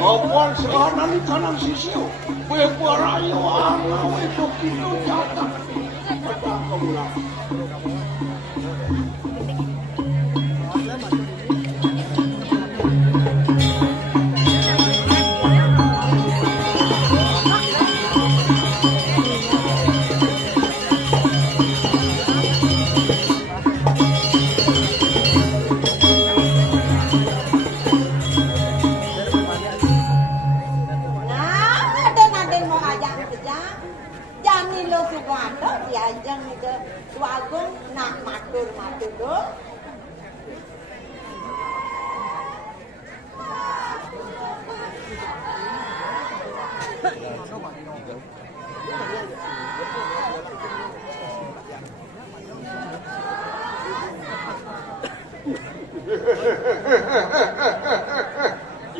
Opon sekarang di kanan sisiu, beparayu angau itu kilo jatah. Petang kemulah.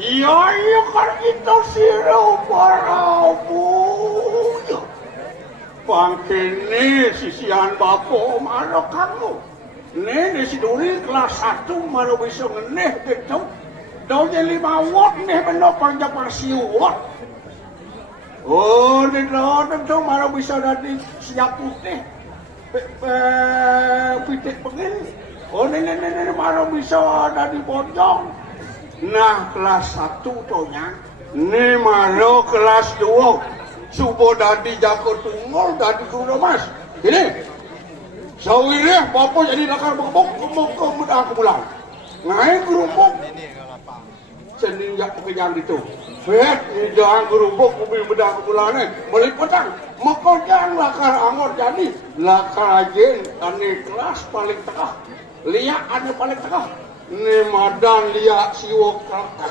Iya kan kita sirau parabu. Bangkene sisian bapo maro kamu. Nene si Duri kelas 1 maro bisa ngeneh gitu. Daunya 5 watt nih menopang japar siuat. Oh, ini tentu maro bisa dari siap putih. Pitik pengin. Oh, ini maro bisa dari bojong. Nah, kelas 1 tohnya. Ini maro kelas 2. Subo dadi jako tunggal dadi kuda mas. Ini. Sawirnya bapak jadi lakar bokbok ke mudah kebulan. Ngai gerubuk. Seninjak pekerjaan itu. Fet, ini jangan gerubuk mobil mudah kebulannya. Balik petang. Maka jangan lakar angor jadi. Lakar ajen. Ini kelas paling tengah. Liak ada paling tengah. Ini madan liak siwok kelakar.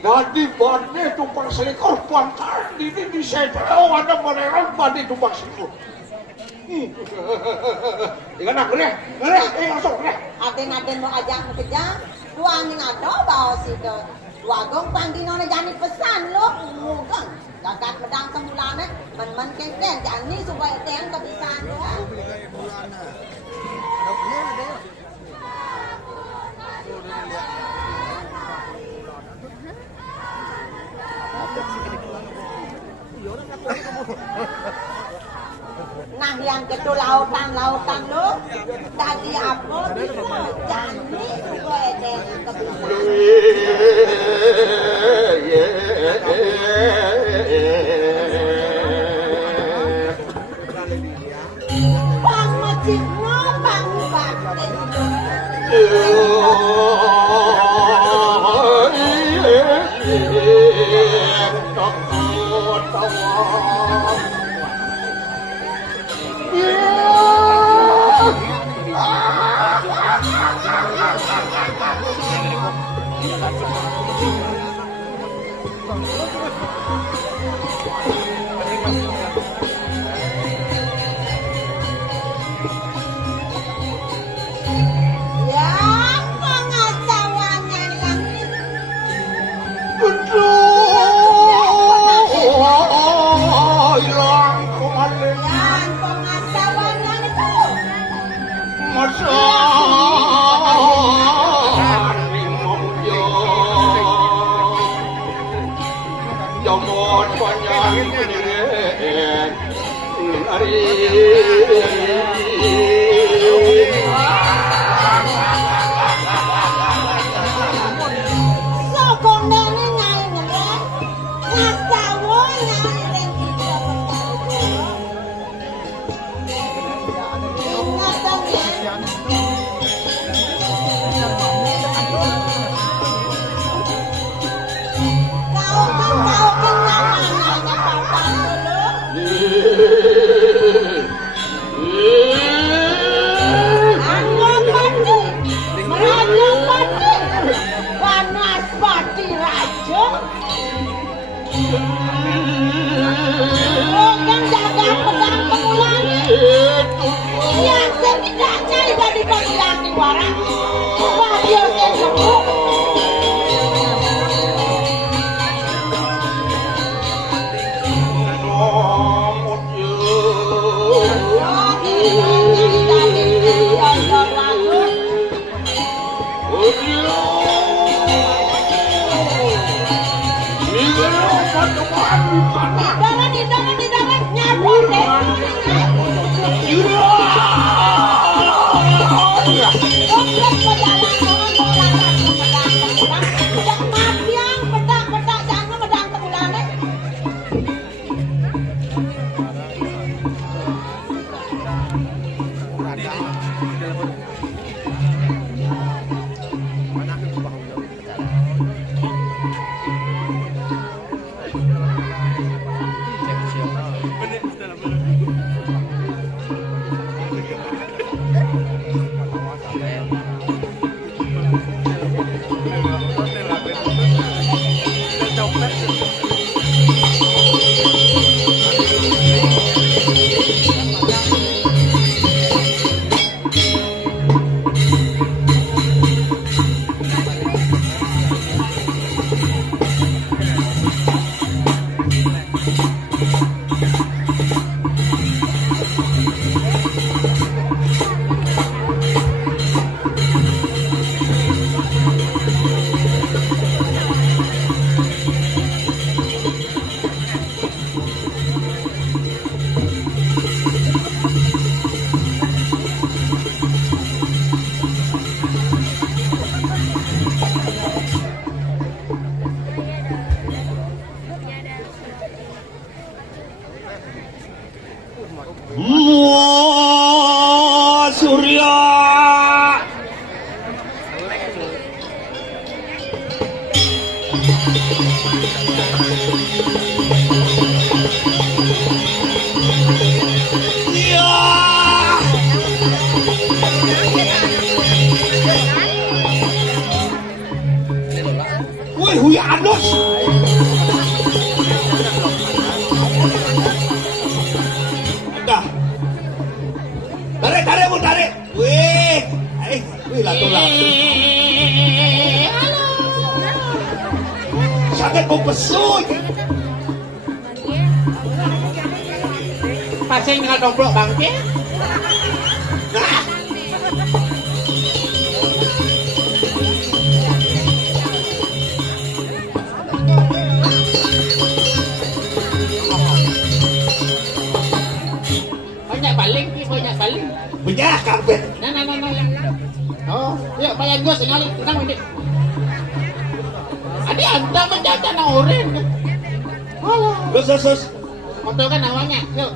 Jadi badai tumpang selekor pantar ini di setau ada beneran badai tumpang selekor. Ikan aku deh, langsung deh. Aden-aden mau ajak kerja, dua angin ada bawa situ. Dua gong pandinone jani pesan lo, mungkin jagat medang semulane, men kengken jani supaya teng kebisan ya. Nah yang kedua lautan lo tadi apa bisa jani supaya teng kebisan. Bang masjid no bang batin. Surya. Wih, huya anus. Dah. Tarik, Bu, tarik. Wih, wih lah tulang. Halo. Sakit mau pesut. Pasien dengan domplok bangke. Nah. Banyak baling, banyak baling. Banyak karpet. Nah. Oh, ya bayan gue sekali tentang ini. Adi anda menjaga na oren. Halo. Sus. Motor kan namanya. Yuk.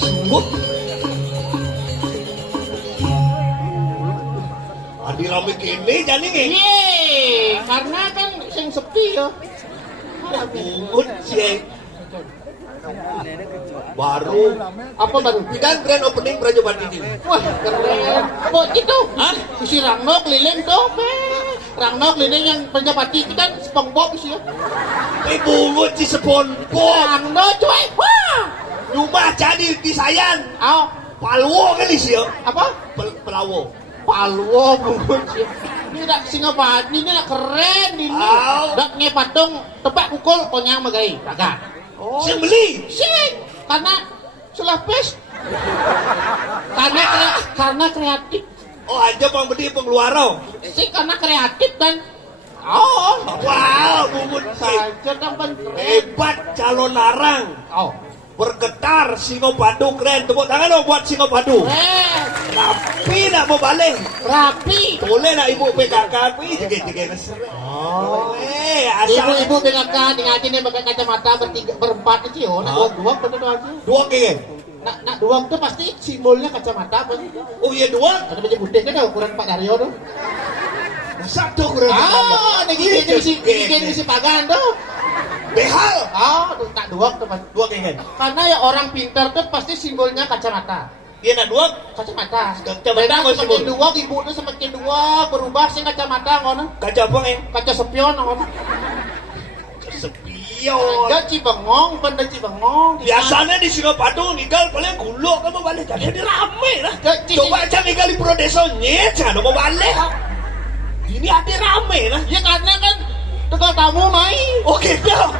Sungguh. Adi rame kini jadi nih. Yeay, karena kan sing sepi ya. Bungut sih. Baru Apa baru? dan grand opening Prajoban ini. Wah, keren. Apa itu? Hah? Si Rangno keliling tuh. Rangno keliling yang Perjapati kan SpongeBob sih ya. Bungut si SpongeBob. Rangno cuy. Wah. Rumah jadi disayan. Aw, Palwo kan sih ya. apa? Pelawo. Palwo bungut sih. Ini dak Singapati ini dak keren ini. Aw. Dak nge patung tebak pukul konyang magai. Kagak. Oh. Sing beli. Sing karena selapis. Karena kreatif. Oh aja pang beli pengeluaran. Sing karena kreatif dan oh. Wow, bungut sih. Saja kan keren. Hebat calon larang. Oh. Bergetar Singopadu keren. Tepuk tangan dong buat Singopadu. Keren. Tapi nak mau balik. Rapi. Boleh nak ibu PKK tapi juga Oh. Asal Ibu-ibu BKK di ngaji nih pakai kacamata berempat itu yo. Nak dua bener aja. dua keng. Nak dua tuh pasti simbolnya kacamata apa sih? Oh iya dua. Ada baju putih kan ukuran Pak Daryo tuh. Satu kurang. Ah, ini si pagan tuh. Behal. Ah, tak dua tuh pasti. Dua keng. Karena ya orang pintar tuh pasti simbolnya kacamata. Dia nak dua. Kacamata. Kacamata apa simbol? Semakin dua, ibu tuh semakin dua berubah sih kacamata ngono. Kaca apa keng? Kaca spion ngono. Sepion. Ada Cibengong, benda Cibengong. Biasanya di Singapadu ninggal paling gulung kamu balik jadi ini rame lah. Di- Coba aja ninggal di Prodeso nyet jangan mau balik. Ini ada rame lah. Ya karena kan tukang tamu main. Oke dah.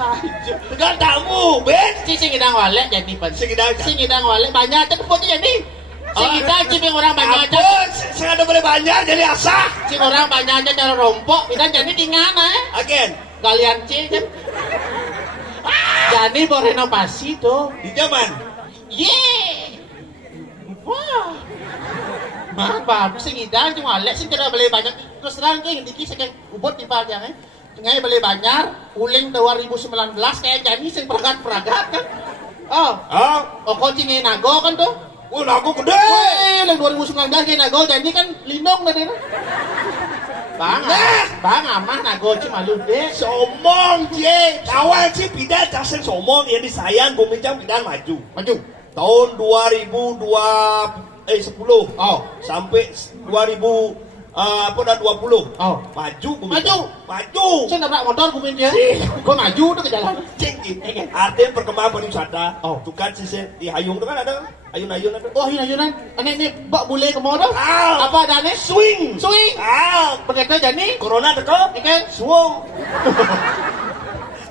saja. Tegal tamu, Ben. Si ngidang walek jadi pan. Si ngidang walek banyak aja pokoknya jadi. Si ngidang ciping orang banyak aja. Ampun, saya ada boleh banyak jadi asah. Si orang banyak aja cara rompok. Kita jadi tinggal Again, Kalian kan. Jadi mau renovasi tuh. di zaman. Ye. Wah. Mah bagus si ngidang cuma walek sih kira beli banyak. Terus terang kayak dikit saya ubot di panjang Ngai beli banyak, uling 2019 kayak jadi sing peragat-peragat kan. Oh, kok cingai nago kan tuh. Nago gede. Wih, uling 2019 kayak nago jadi kan lindung tadi. Bang amah nago cuma lu deh. Somong cie, kawan cie pindah jasen somong yang disayang Gumincang pindah maju. Tahun 10 Oh, sampai 2020. Oh. Maju. Saya nabrak motor gue dia. Gue maju tuh ke jalan. Cengki. Artinya perkembangan pariwisata. Oh. Tuh kan sisi di Hayung tuh kan ada ayun-ayun ada. Oh, ayun-ayunan. Ini bak boleh ke motor. Ah. Apa ada nih? Swing. Begitu jadi. Corona teko. Ikan. Swung.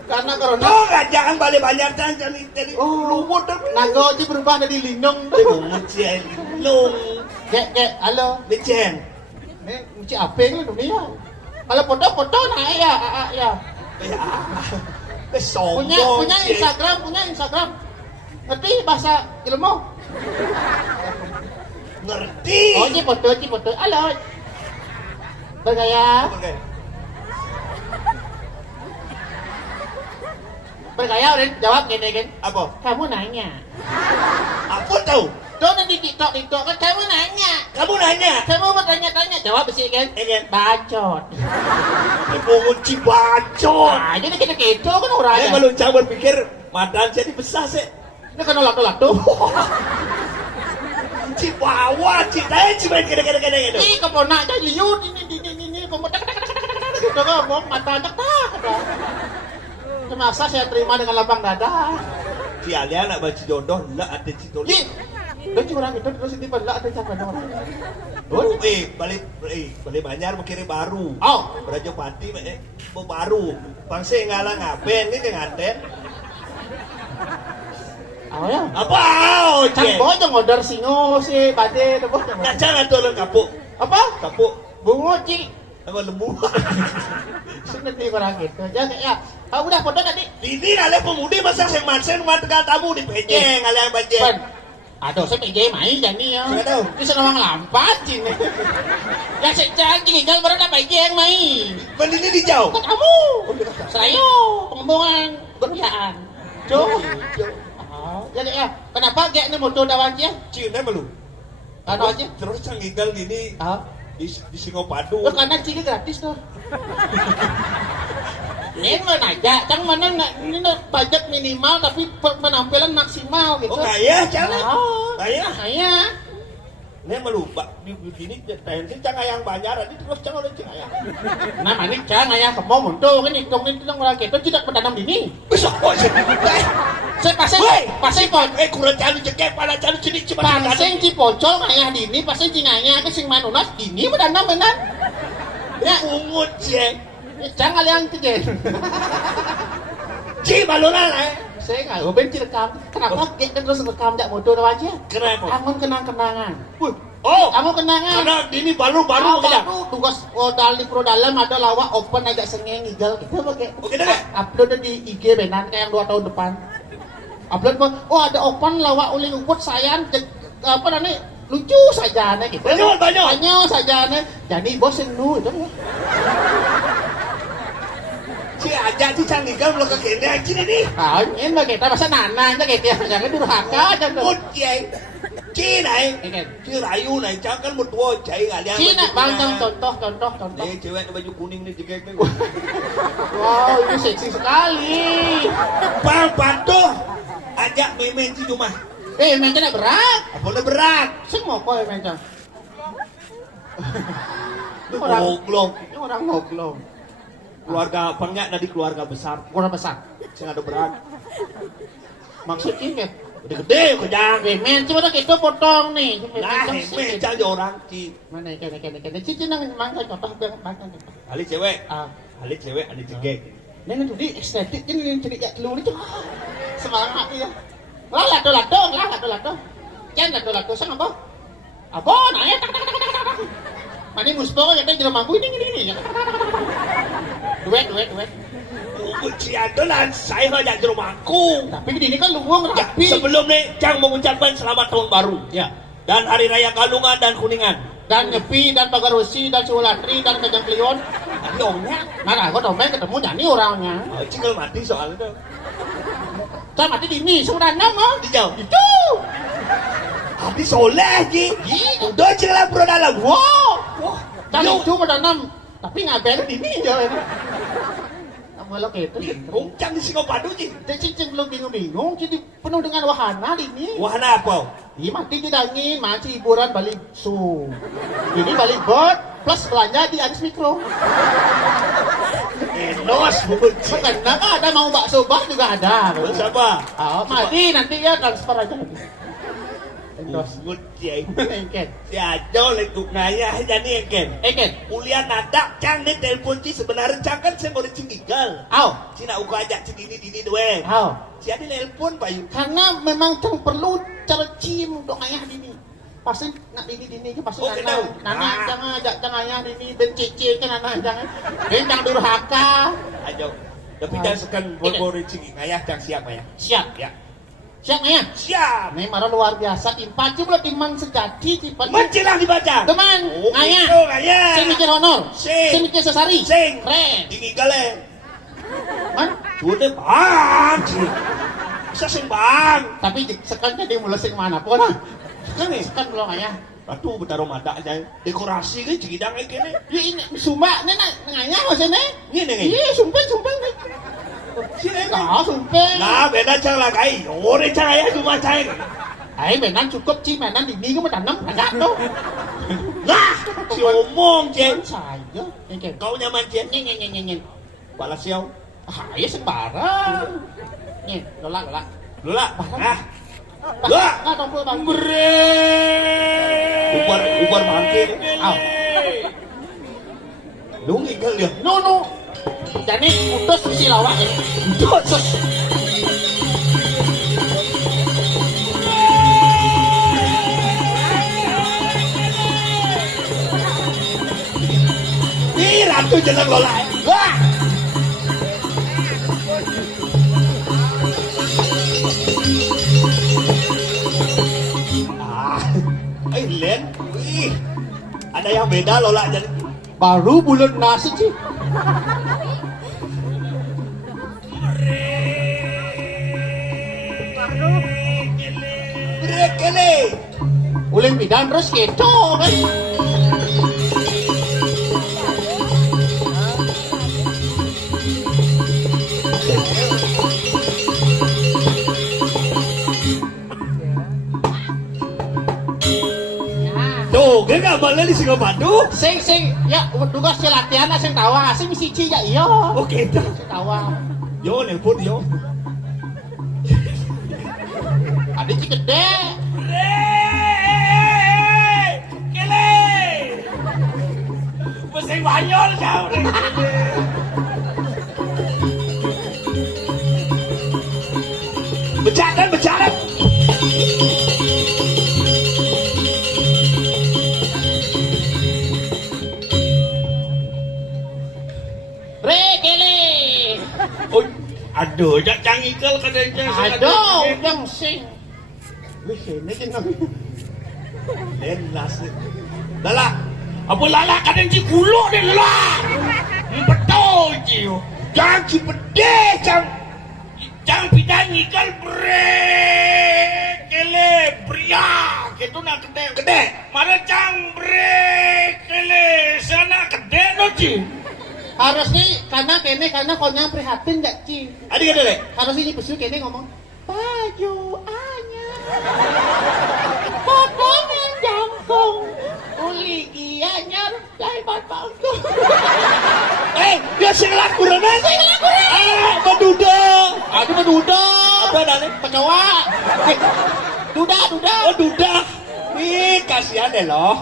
Karena corona. Tuh kan jangan balik banyak jadi lumut tuh. Nago aja berubah dari lindung. Lumut cie, lung. Kayak, halo. Licen. Ini mesti apa ini dunia? Kalau foto-foto nah ya. Ya. Sombong. Punya Instagram. Ngerti bahasa ilmu? Ngerti. Oh, ini foto. Halo. Bergaya. Bergaya udah jawab gini kan? Apa? Kamu nanya. Apa tahu? Tuh nanti TikTok kan kamu nanya. Kamu bertanya-tanya jawab sih kan? Bacot. Pungut cibacot. Nah, jadi gitu kan orangnya. Kalau jangan berpikir madan jadi besar sih. Ini kan nolak tuh. Cibawa, cibawa kira-kira gitu. Ih, keponak aja liut ini keponak gitu ngomong matanya tak. Masa saya terima dengan lapang dada. Si Alia nak baca jodoh lah ada cito. Dia curang itu terus ini pada ada siapa orang. Balik Banjar mikirnya baru. Oh, Raja Pati baru. Bangsa ngalang ngapain ini ke nganten. ya. Apa? Cang bojong order singo si bade debo. Kacang atau kapuk. Apa? Kapuk. Bungo ci. Apa lembu? Seperti orang gitu. Jangan ya. Udah foto tadi. Ini ada pemudi masa seng tegal tamu di pejeng kalian bajeng. Aduh, saya PJ main jadi ya. Saya tahu. Ini senang lampat sini. Ya secang tinggal berada PJ yang main. Bendini di jauh. Kan kamu. Serayu pengembangan kerjaan. Jadi ya, kenapa gak ini motor dawan ya? Cina belum. Kan aja. Terus canggigal gini di Singopadu. Terus karena cigi gratis tuh. Ini mana aja, cang mana ini pajak minimal tapi penampilan maksimal gitu. Oh kaya cang? Kaya? Kaya. Ini melupa di sini tensi cang ayang Banjar ini terus cang oleh cang ayang. Nah ini cang ayang kemau muncul kan hitung itu orang kita tidak bertanam dini. Bisa kok sih. Saya pasai pon. Kurang cari cekek pada cari sini cuma. Pasai cipocol ayah dini pasai cinganya ke sing manunas dini bertanam benar. Ya ungut ceng. Jangan yang kejen. Balunan Saya nggak gue benci rekam. Kenapa kan terus rekam tak motor aja? Kenapa? Kamu kenang-kenangan. Kamu kenangan. Karena ini baru tugas di pro dalam ada lawak open agak sengeng igal gitu pakai. Oke deh. Upload di IG benan kayak yang 2 tahun depan. Upload ada open lawak uling uput sayang apa namanya lucu saja gitu. Banyak saja jadi bos yang nu itu. Aja canggigal belum kekini aja nih. Ini mah kita masa nana aja gitu jangan durhaka aja tuh. Này, Rayu này cháu kan một tua chạy à Cina bang contoh. Nih cewek baju kuning nih cekek nih. Wow, ini seksi sekali. Bang patuh ajak memen sih cuma. Mencang berat. Apa udah berat? Semua kok mencang. Ini orang ngoglong. Keluarga pengak dari keluarga besar. Saya ada berat. Maksudnya kayak udah gede kejang. Men cuma udah gitu potong nih. Nah, men cari orang ci. Mana kene. Cici nang mangga contoh bang. Ali cewek, ali cekek. Nên tụi đi estetik ini jadi ya dulu itu semangat ya. Lah lado. Kan lado sang apa? Apa nanya tak. Mani muspo ya kan jero mampu ini. Duet. Si Adolan, saya ngajak jeruk mangkuk. Tapi ini kan luwung Ya, rapi. sebelum nih, Cang mengucapkan selamat tahun baru. Ya. Dan Hari Raya Galungan dan Kuningan. Dan Nyepi dan Pagarusi dan Sulatri dan Kajang Klion. Tapi omnya, Mana kok domain ketemu nyanyi orangnya. Cinggal mati soalnya. Saya mati di ini sudah nama. Dijauh. Itu. Hati soleh, Ji. Udah cinggal bro dalam. Wow. Wah, Dan yuk. itu pada enam. Tapi ngapain di ini aja. Kamu lo gitu. Cang di Singapadu, Ji. Cing belum bingung-bingung. Jadi penuh dengan wahana di ini. Wahana apa? Iya mati tidak angin, masih hiburan balik su. Ini balik bot plus belanja di Anis Mikro. Enos, bubut. Karena ada mau bakso bah juga ada. Siapa? Oh, mati nanti ya transfer aja lagi. Endos. Bubut, Ji. Engken. Si Ajo lekuk ngaya jadi engken. Engken. Kuliah nada, Cang nih telepon Ci sebenarnya Cang kan saya mau cinggigal. Aw. Si nak uka aja cing ini doang. Aw. Si Adi nelpon Pak Yu. Karena memang yang perlu cara cium dong ayah dini. Pasti nak dini ke pasti Oh, kenal. nana jangan ayah dini bencicir kan nana jangan. Jangan durhaka. Ajo. Tapi jangan sekan bor-bor cinggi ngaya Cang siap ya. Siap. Ya. Siap ayah. Siap. Ini marah luar biasa. Impaci pula timang sejati. Mencilah dibaca. Teman, Oh, ayah. gitu, ayah. Saya mikir honor. Sing. Saya mikir sesari. Sing. Keren. Tinggi kale. Man? Sudah bang. Bisa sing bang. Tapi sekan jadi mulai sing mana pun. Sekan nih. Sekan belum ayah. Ratu betaro mata aja. Dekorasi kan cigidang kayak gini. Ya ini sumba ini nak ngayah maksudnya. Ini nih. Iya sumpah. Sini Nah sumpah. Nah, beda Cang lah kai. Ore Cang ayah cuma Cang. Ay mainan cukup sih mainan ini kan tanam enggak tuh. Lah, si omong Ceng. Saya engken. Kau nyaman Ceng. Nyeng. Pala siau. Ah ya sembarang. Nyeng, lolak. Lula. Ah. Lah, enggak tompol bang. Ubar bangke. Aw. Lu ngigel dia. No. Jadi putus si lawak ya. Putus. Ih, ratu jeneng lola. Wah. Len. Wih. Ada yang beda lola jadi. Baru bulan nasi sih. Brekele. Uling bidan terus gitu kan. Tuh, dia gak balik di Singapadu. Sing ya tugas si latihan sing tawa sing siji ya iya. Oh gitu. Sing tawa. Yo nelpon yo. Ada si gede. Kele. Bahasa Spanyol kau. Bercanda. Rekele. Oh, aduh, jangan ikel kadang-kadang. Aduh, yang sing. Wih, ini jeneng. Len nasi. Lala. Apa lala kadang ci kulo ni lala. Betul ci. Jangan ci pede cang. Cang pidan ikel brekele pria. Gitu nak gede. Mana cang brekele sana gede no ci. Harus nih karena konya prihatin gak Ci. Adik ada deh. Harus ini besul kene ngomong baju anyar potongan jangkung uli gianyar dari bangkung. Dia sing laku renan. Meduda. Aduh meduda. Apa nane? Pecoa. Duda. Oh, duda. Ih, kasihan deh loh.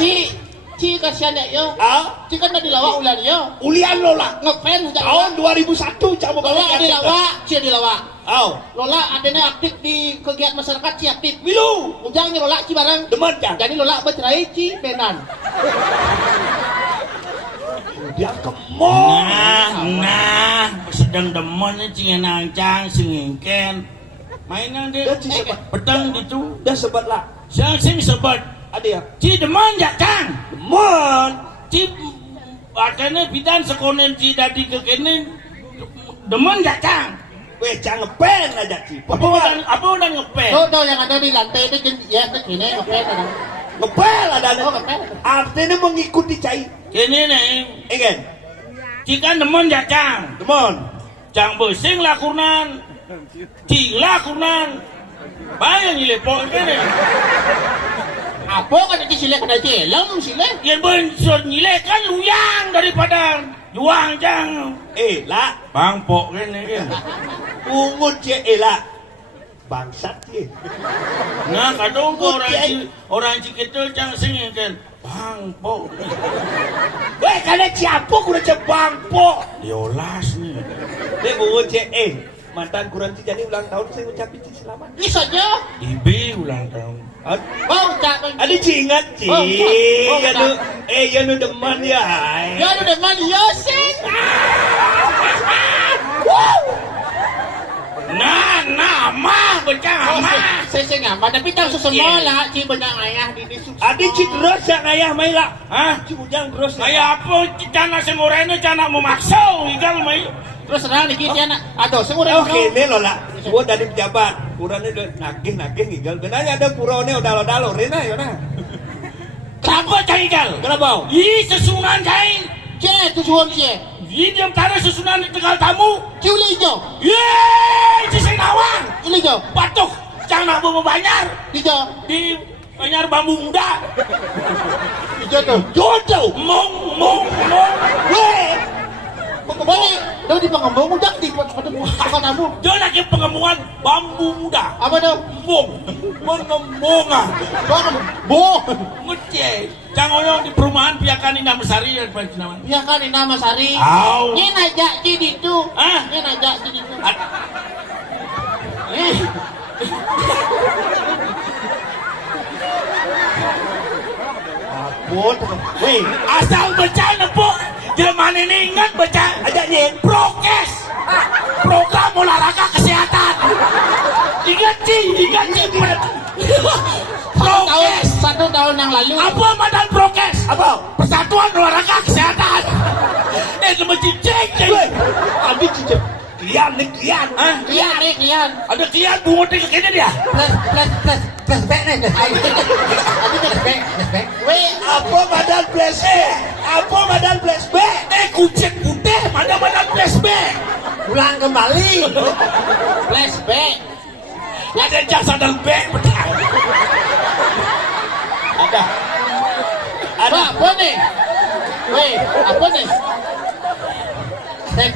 Ci Ci kasihan ya yo. Ah, Ci kan na dilawa ulan yo. ulian lola. Ngefans aja. Tahun 2001 cak mau Lola ada dilawa, Ci dilawa. Aw, Lola adanya aktif di kegiatan masyarakat Ci aktif. milu. Ujangnya Lola Ci bareng. Demen cak. Jadi Lola bercerai Ci benan. Dia ke mall. Nah, sedang demen cingenang cang singingken. Mainan dia Dah, Ci sebat. pedang gitu. Dah sebat lah. Sing sebut Ada ya. ci demen ya cang. Demen. Ci adanya bidan sekonen ci dadi kekene demen ya cang. Weh, cak ngepen aja Ci. Apa udah ngepel? Tuh yang ada di lantai itu ya begini ngefans ada. Ngepel ada. Oh ngefans. Artinya mengikuti cai. Kene nih, Ingen. ci kan demen ya cang. Demen. Cang besing lakunan. Ci lakunan. Bayang ilepok kene. Apa kan itu sile kena jelang sile? Yang bensur nyilek kan luyang daripada juang cang. Lah, Bang pok kene kan. ungut je lah. Bangsat ye. Nah kadang ko Ujian. orang kita cang singin kan. Bang pok. Weh, kalian siapa kuda cebang po. Diolas nih. Ungut je mantan kurang jadi ulang tahun saya ucapin Ci selamat. Bisa aja. Ibi ulang tahun. Oh cak. Ada Ci ingat Ci. Oh, Ya nu, ya nu demen ya. Ya udah mandi Yosin. Nah, mah becang mah. Saya nggak, tapi tahu sesemua lah, Ci banyak ayah di Adi Ci terus ya ngayah mai lah. Hah? Ci ujang terus. Kayak apa cana semurene cana memaksa igal mai. Terus terang dikit ya nak, aduh semua Oh kene lo lah. Semua dari pejabat. Kurangnya udah nagih igal. Benarnya ada purone udah dalo rena ya nah. Kenapa cang igal? Kenapa? Ih sesunan cang. Cie, tu suon cie, Ih diam tara sesunan di tegal tamu. Ci uli hijau, Yeay, ci singawang. uli hijau, Batuk, cang nak bawa banyar hijau, di banyar bambu muda. hijau tuh. Jodoh. Mong. Weh. Balik, dah di pengembang udah di tempat tamu. Dia lagi pengembangan bambu muda. Apa tuh? Mengemonga. Bo, Ngece. Cang oyong di perumahan Piakan Indah Mesari ya nama. ya kan ini nama Sari. Au. Ini najak Ci di itu, Ah. ini najak Ci di itu. Bot. Weh. Asal baca nepuk. Zaman ini ingat baca. Ada nyen. Prokes. Program olahraga kesehatan. Ingat Ci. Prokes. Satu tahun yang lalu. Apa badan prokes? Apa? Persatuan Olahraga Kesehatan. Lebih cicing. Weh. Abi cicip. Kian nih kian. Hah? Kian nih, Kian. Ada kian bungut di kayaknya dia. Plus back nih. Ayo, plus back. Weh, Apa badan flashback? Apa badan flashback? Kucing putih. Mana badan flashback? pulang kembali. Flashback. Ada jasa dan back. Betul. Ada. Wah, apa nih? Weh, apa nih? Tek.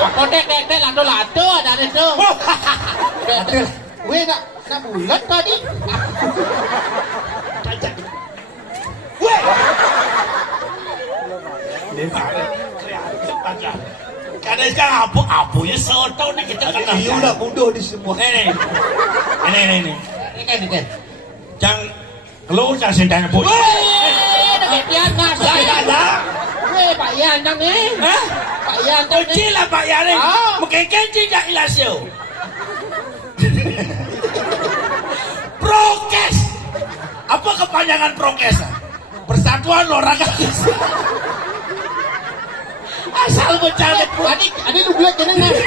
Apa tek, lado ada itu. Weh, nak bulat tadi. Weh. Ini mana? Kadang sekarang apa ya soto nih kita kena. Iya udah bodoh di semua. Ini. Ini kan. Jangan keluar jangan sendiri bu. Weh, dekat Yan nak. Saya ada. Weh, Pak Yan yang ni. Hah? Pak Yan tu ni. Kecil lah Pak Yan ni. Ah. Mungkin tidak ilasio. Prokes. Apa kepanjangan prokes? Persatuan Olahraga Asal bercanda. Adi lu bulat kena nas.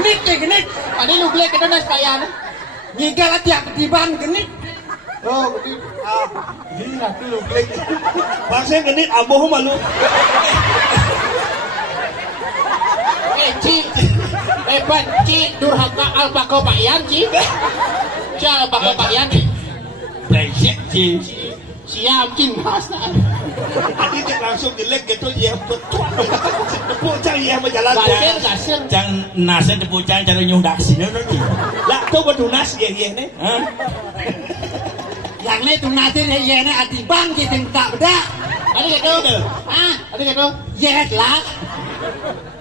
Genit. Adi lu bulat kena nas Pak Yan. Nyigal tiap ketiban genit. Oh, betul. Gila tu lu bulat. Bangsa genit aboh malu. Ci. Hebat Ci durhaka alpako Pak Yan Ci. Ci alpako Pak Yan. Brengsek Ci. Siap Cin masa. Tadi dia langsung jelek gitu ya betul. Bocah ya berjalan. Gasir. Jangan nasi tepucang cara nyundak sini nanti. Lah tuh berdunas ya nih. Hah? Yang ni tu nanti ni ye ni ati bang kita tak beda. Ada gitu? Ah, Ada gitu? yes lah.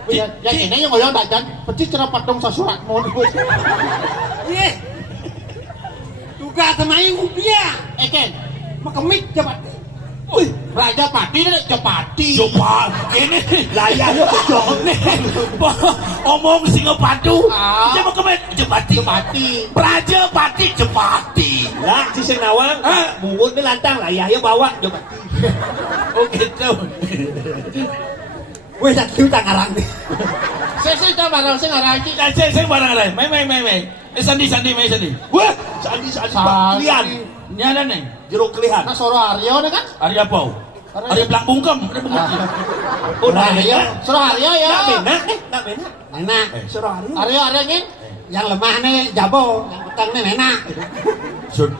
Yang ini yang ngoyo dajan, peci cerah patung sesuratmu. Yes. Tugas semai ubia. Ken, Makemik cepat. wih, Raja Pati ni Jepati. Coba ini layar dong nih. Omong Singapadu. Ah. Coba kemet Jepati. Jepati. Raja Pati Jepati. Lah, si Sing Nawang, bungut ni lantang lah, ayahnya bawa. Coba. Oh gitu. Weh tak kiu tak ngarang ni. Saya tak barang saya ngaraki. Saya barang lain. Main. Sandi. Wah, sandi kalian. Ini ada nih. Jeruk kelihan. Nah Soro Aryo ni kan? Arya Pau. Arya Belak Bungkem. Oh, nah, Aryo. Soro Aryo ya. nak benak. Nak benak. Nenak. Suruh hari. Aryo ni. Yang lemah ni jabo, yang petang ni nenak.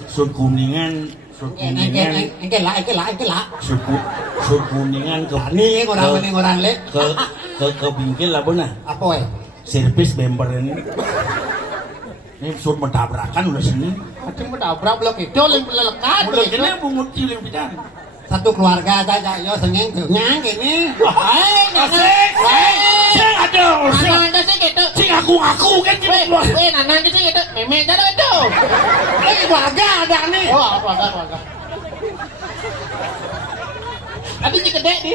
Sud kuningan. Engke lah. Sud kuningan ke Ni orang le. ke bingkil lah benar. Apa weh? Servis bemper ini. Ini sud mentabrakan udah sini. Kadang berdabrak blok itu lekat. Udah gini bungut cilik pisan. Satu keluarga saja, yo sengeng nyang kini. Asik. Sing ada. Nana sih gitu. Sing ngaku kan kita keluar. Nana sih gitu. Meme dah itu. Keluarga ada ni. Oh, keluarga. Ada ni gede di.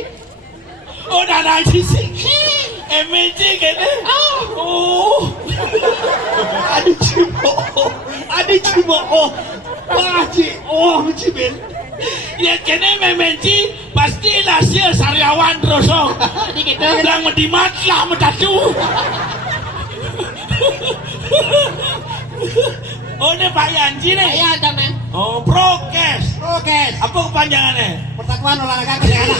Oh, dah sih. MJ kene. Oh. Ada cimo. Oh. Pasti. Oh, cibel. Ya kene memenci pasti hasil sariawan terus. Jadi gitu. Bilang medimat lah medatu. Oh, ini Pak Yanji nih. Ya, jangan. Oh, prokes. Prokes. Apa kepanjangannya? Persatuan olahraga kesehatan.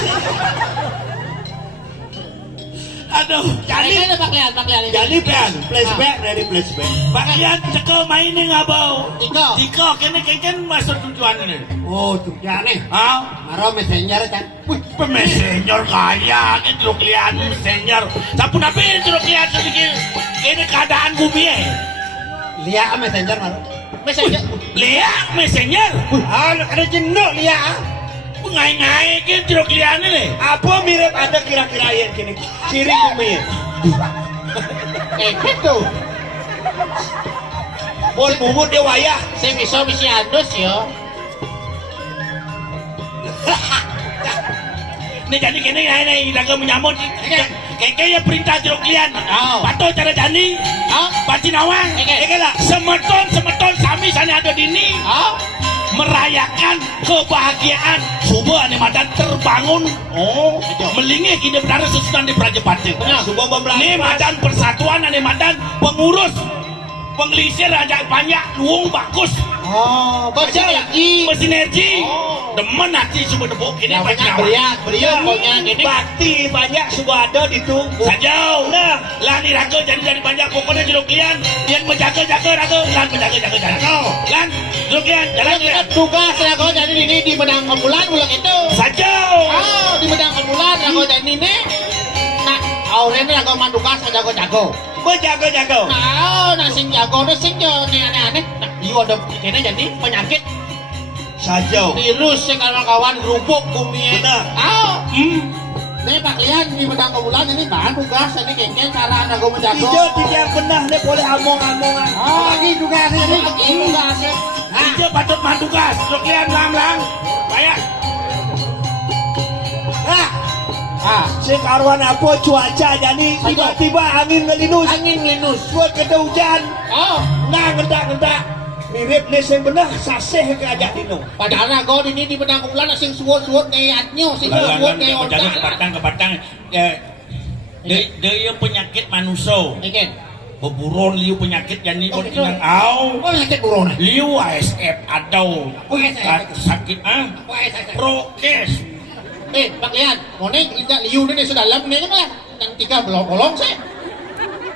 Aduh, Jadi Pak Lian. Jadi plan, flashback dari flashback. Bagian cekel mainin ngabau. Tiko. Kene masuk tujuan ini. Oh, juga nih. Ah, Maro messenger kan. wih, pemesenyor kaya, ini terus kelihatan mesenyor. Sapu napi terus kelihatan sedikit. Ini keadaan bumi ya. Lihat messenger maro. Messenger. Lihat mesenyor. Ah, ada jenuh dia. Ngai-ngai ini terus kelihatan nih. Apa mirip ada kira-kira yang kini? Ciri bumi. Gitu. Bon bungut dia wayah. Saya bisa andus yo. Nih jadi kini ini dagang menyambut. Kayaknya perintah jeruk lian. Oh. Pato cara jani. Oh. Pati nawang. Oke. Lah. Semeton kami sana ada di ini. Oh. Merayakan kebahagiaan Subuh ane madan terbangun. Oh, melingih kini benar sesuatu di Prajepati. Subuh membelah. Ini madan persatuan ane madan pengurus penglisir raja banyak luung bagus. Oh, bersinergi. Bersinergi. Demen hati semua debuk ini Yang banyak banyak beliau punya gini. Bakti banyak sudah ada di tu. Sajau. Nah, lah ni raga jadi banyak pokoknya jeruk lian. Yang menjaga-jaga raga, lan menjaga-jaga raga. Lan jeruk lian jalan lian. Tugas rago jadi ini di Medang Kemulan ulang itu. Sajau. Oh, di Medang Kemulan rago jadi ini. Nah, orang ini rago mandugas jago-jago. Berjaga-jaga. Nah, sing jago tu sing jo ni aneh-aneh. Nah, iyo ada kena jadi penyakit Sajau. virus yang kawan-kawan gerubuk bumi. Benar. Oh, Nih Pak Lian di Medang Kemulan ini bahan tugas ini kengkeng cara rago menjago. Tidak benar dia boleh among-amongan. Oh, lagi tugas ini lagi tugas. Ijo patut mantugas, jeruk lian lang-lang. Bayak. Sekarwan apa cuaca jadi tiba-tiba angin ngelinus. Angin linus. Buat kena hujan. Oh, Nah ngendak-ngendak. Mirip ni sing benar sasih ke ajak dino. padahal rago ini di Medang Kemulan sing suwut-suwut ngeyatnya, sing suwut ngeyontak. Kebatang. Dia penyakit manusia. Iken. Beburon liu penyakit yang ni Oh, gitu. inang au. Oh, penyakit buron. Liu ASF atau Oh, ASF. sakit prokes. Pak Lian, mau nih tidak liu ini sudah dalam nih lah. Yang 3 bolong sih.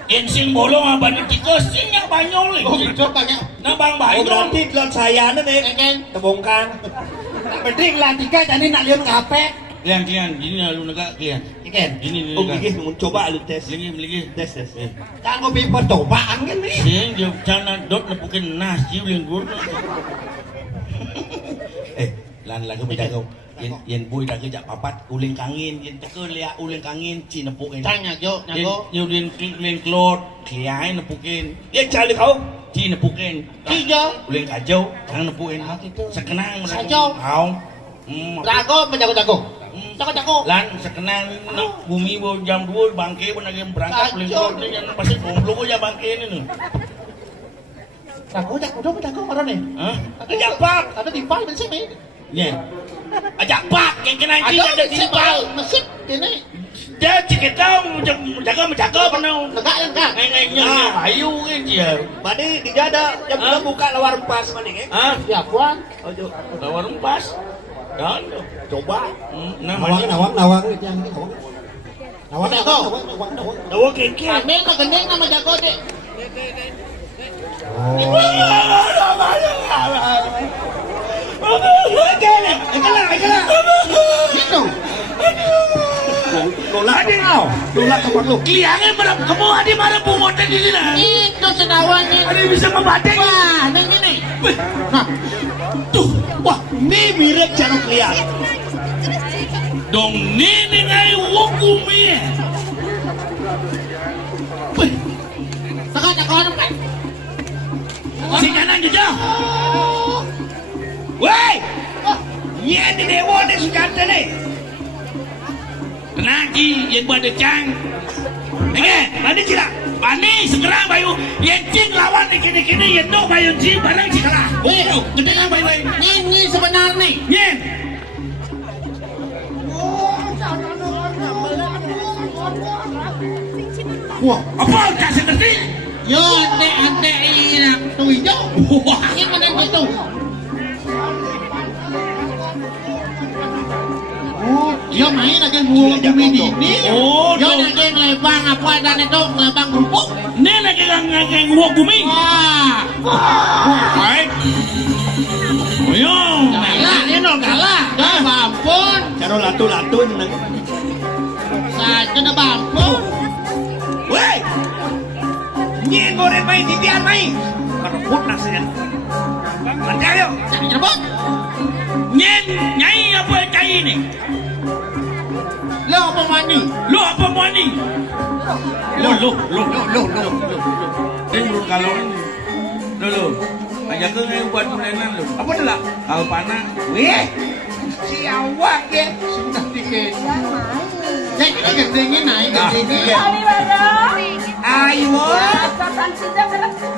Insing bolong abang tiga sing yang banyol Oh, lagi. itu banyak. Nah bang Oh baik dong. berarti dalam saya ni Iken. terbongkang. Penting lah 3 jadi nak lihat ngape. Kian, ini lalu negak kian. Iken. Ini Oh gigi mencoba lu tes. Lagi. Tes. Kan ngopi percobaan kan ni. Sing dia cana dot nepukin nas jiu linggur. Lan lagu menjaga yen bui dah kejak papat uling kangin yen teke lia uling kangin ci nepukin. Cang nyago, nyago. Yen yen klot kliai nepukin. Ye cari kau. Ci nepukin. Tiga. Uling kajau jangan nepukin. Sekenang Kajau. Kau. Jago, menjago-jago. Jago-jago. Lan sekenang nak bumi bo jam 2 bangke pun lagi berangkat uling klot ni yang pasti gomblo ya bangke ni nu. Jago orang ni. Hah? Ajak pak. Ada timpal di sini. Ya. Ajak pak yang kena ci ada timpal. Mesin ini. Dia cikgu tahu menjaga penuh. Negak yang kan. Ngai ayu kan dia. Mani dijada jam Ah. buka lawar pas mani ke? Ah, Ya puan. Ojo. warung pas. Dan Coba. namanya Nawang itu yang ini nawang. Jago. Dawa keke. Ambil ke gening nama jago dek. Itu. Tolak kau. Tolak kau lu. Keliangan berapa kamu ada marah bungotan di sini. Itu sedawan ni. Ada bisa membatik. Wah, neng ini. Nah, Tuh, wah, ni mirip jangan lihat. Dong ni ngai wokumi. tengah jago kan. Si kanan je. Woi, ni di dewa ni sekata ni. Tenang ji, yang buat decang. Dengar, Mana cila? Bani segera bayu. Yang cing lawan ni kini yang tu bayu ji barang si kalah. Itu, Kedengar bayu. ini sebenar ni. Nyen. Wah, Apa kau seperti? yo ante ini nak tu hijau. Wah, ini mana gitu. Oh, yo main lagi buang bumi di ni. Oh, Yo tu. lagi ngelebang apa dan itu ngelebang kerupuk. Ni lagi ngang wokumi. Wah, Baik. Ayo. kalah ni no kalah. Dah bampun, Cara latu-latun nang. saja dah bampun. Woi, ni goreng main di biar main. Keruput nasinya. Lancar yo. Jangan cerbot. Nyen nyai apa cai ni? Lo apa mani? Lu apa mau ni? Lu. Dia belum kalau ni. Lu. Aja ke ngai buat mulanan lu. Apa dah lah? Kau panah. Weh, si awak ke? Sudah dikit. Jangan main. Jadi gendengnya naik, gendengnya. Ayo. Kapan sudah berlaku?